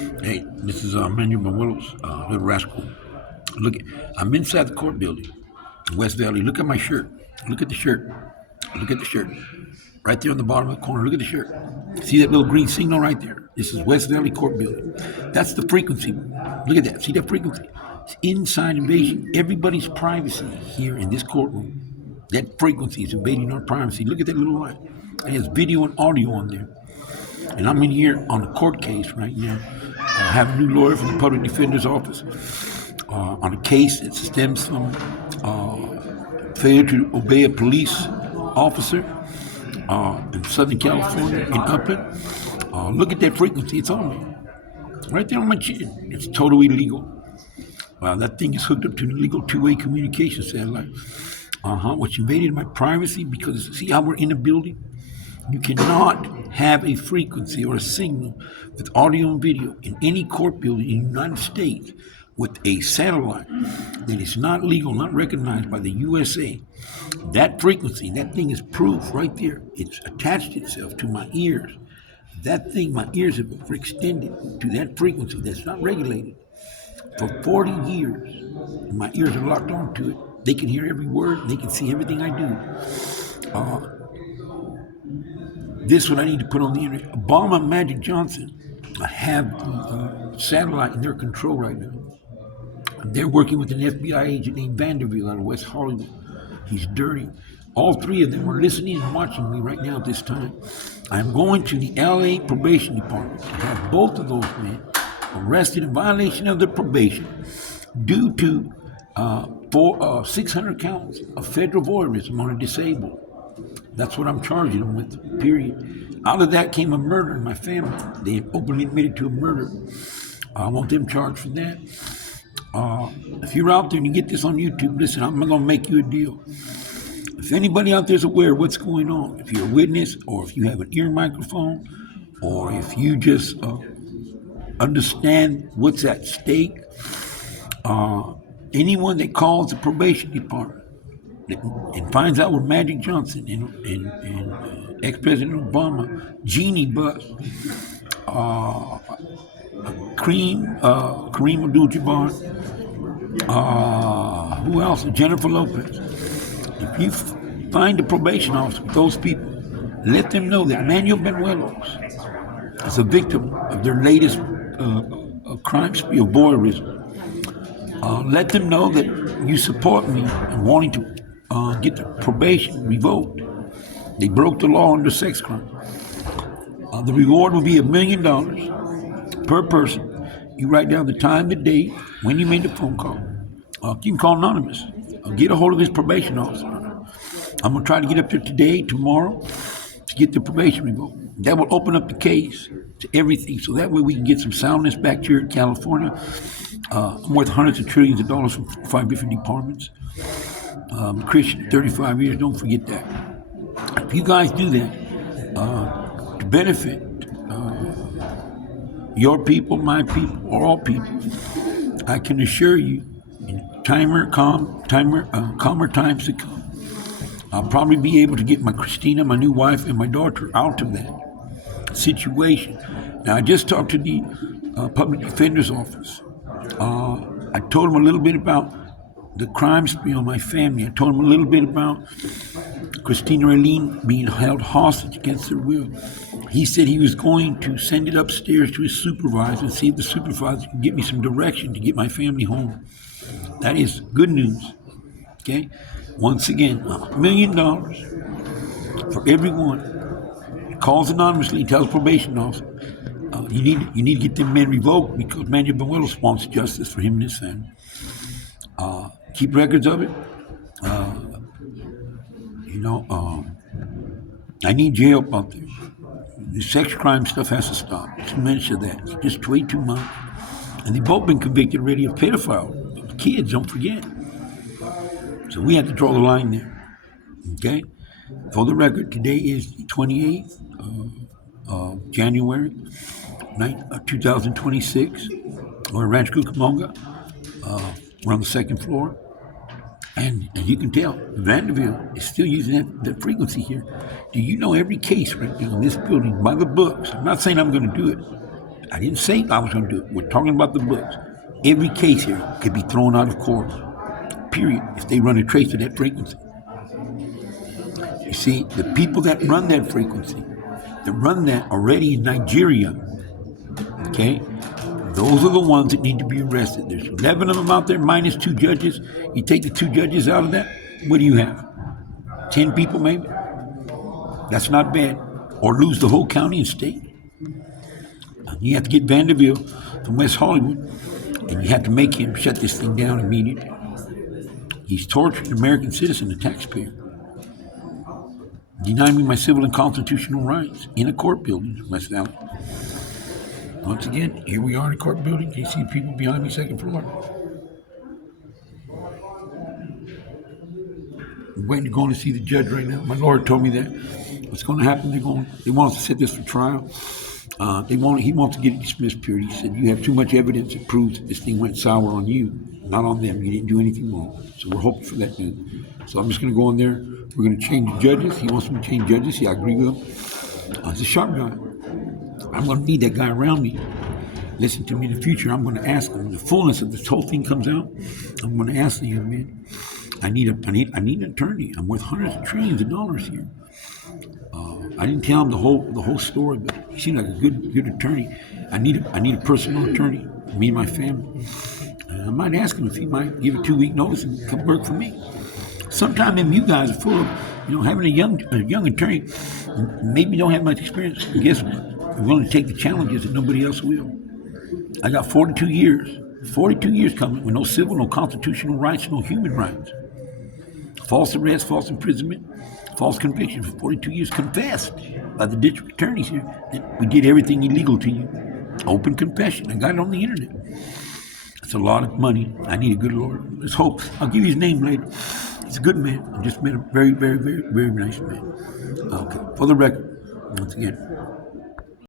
Hey, this is Manuel Manuelos, Little Rascal. Look, I'm inside the court building, West Valley. Look at my shirt. Look at the shirt. Look at the shirt. Right there on the bottom of the corner. Look at the shirt. See that little green signal right there? This is West Valley Court Building. That's the frequency. Look at that. See that frequency? It's inside invasion. Everybody's privacy here in this courtroom. That frequency is invading our privacy. Look at that little line. It has video and audio on there. And I'm in here on a court case right now. I have a new lawyer from the public defender's office on a case that stems from failure to obey a police officer in Southern California, in Upland. Look at that frequency. It's on me. Right there on my chin. It's totally illegal. That thing is hooked up to an illegal two-way communication satellite. Which invaded my privacy because see how we're in a building? You cannot have a frequency or a signal with audio and video in any court building in the United States with a satellite that is not legal, not recognized by the USA. That frequency, that thing is proof right there. It's attached itself to my ears. That thing, my ears have extended to that frequency that's not regulated for 40 years. My ears are locked onto it. They can hear every word. They can see everything I do. This is what I need to put on the internet. Obama and Magic Johnson have the satellite in their control right now. They're working with an FBI agent named Vanderbilt out of West Hollywood. He's dirty. All three of them are listening and watching me right now at this time. I'm going to the LA Probation Department to have both of those men arrested in violation of their probation due to 600 counts of federal voyeurism on a disabled. That's what I'm charging them with, period. Out of that came a murder in my family. They openly admitted to a murder. I want them charged for that. If you're out there and you get this on YouTube, listen, I'm going to make you a deal. If anybody out there is aware of what's going on, if you're a witness or if you have an ear microphone or if you just understand what's at stake, anyone that calls the probation department and finds out where Magic Johnson and ex-President Obama, Genie Bus, Kareem Abdul-Jabbar, who else? Jennifer Lopez. If you find a probation officer with those people, let them know that Manuel Benuelos is a victim of their latest crime spree of voyeurism. Let them know that you support me in wanting to get the probation revoked. They broke the law under sex crime. The reward will be $1 million per person. You write down the time, the date, when you made the phone call. You can call anonymous. Get a hold of this probation officer. I'm going to try to get up there today, tomorrow, to get the probation revoked. That will open up the case to everything, so that way we can get some soundness back here in California. I'm worth hundreds of trillions of dollars from 5 different departments. I'm a Christian, 35 years, don't forget that. If you guys do that, to benefit your people, my people, or all people, I can assure you, in calmer times to come, I'll probably be able to get my Christina, my new wife, and my daughter out of that situation. Now, I just talked to the public defender's office. I told him a little bit about the crime spree on my family. I told him a little bit about Christina Eileen being held hostage against her will. He said he was going to send it upstairs to his supervisor and see if the supervisor can get me some direction to get my family home. That is good news. Okay? Once again, $1 million for everyone that calls anonymously, tells probation officer. You need to get them men revoked because Manuel Benuelos wants justice for him and his family. Keep records of it. I need jail out there. The sex crime stuff has to stop. Too much of that. It's just way too much. And they've both been convicted already of pedophile. Kids, don't forget. So we had to draw the line there. Okay? For the record, today is the 28th of January, 2026. We're in Rancho Cucamonga. We're on the second floor. And as you can tell, Vanderbilt is still using that frequency here. Do you know every case right now in this building by the books? I'm not saying I'm going to do it. I didn't say I was going to do it. We're talking about the books. Every case here could be thrown out of court, period, if they run a trace of that frequency. You see, the people that run that frequency, that run that already in Nigeria, okay, those are the ones that need to be arrested. There's 11 of them out there, minus 2 judges. You take the 2 judges out of that, what do you have? 10 people maybe? That's not bad. Or lose the whole county and state. You have to get Vanderbilt from West Hollywood, and you have to make him shut this thing down immediately. He's tortured an American citizen, a taxpayer. Denying me my civil and constitutional rights in a court building in West Valley. Once again, here we are in a court building. Can you see people behind me, second floor? I'm waiting to go in to see the judge right now. My lawyer told me that. What's going to happen? They want us to set this for trial. He wants to get it dismissed, period. He said, you have too much evidence that proves that this thing went sour on you, not on them. You didn't do anything wrong. So we're hoping for that news. So I'm just going to go in there. We're going to change the judges. He wants me to change judges. Yeah, I agree with him. He's a sharp guy. I'm going to need that guy around me. Listen to me in the future. I'm going to ask him when the fullness of this whole thing comes out. I'm going to ask the young man. I need an attorney. I'm worth hundreds of trillions of dollars here. I didn't tell him the whole story, but he seemed like a good attorney. I need a personal attorney. Me and my family. I might ask him if he might give a 2-week notice and come work for me. Sometimes them you guys are full of, having a young attorney, maybe don't have much experience. But guess what? They're willing to take the challenges that nobody else will. I got 42 years. 42 years coming with no civil, no constitutional rights, no human rights. False arrest, false imprisonment, false conviction for 42 years, confessed by the district attorneys here that we did everything illegal to you. Open confession. I got it on the internet. It's a lot of money. I need a good lawyer. Let's hope. I'll give you his name later. He's a good man. I just met a very, very, very, very nice man. Okay. For the record, once again,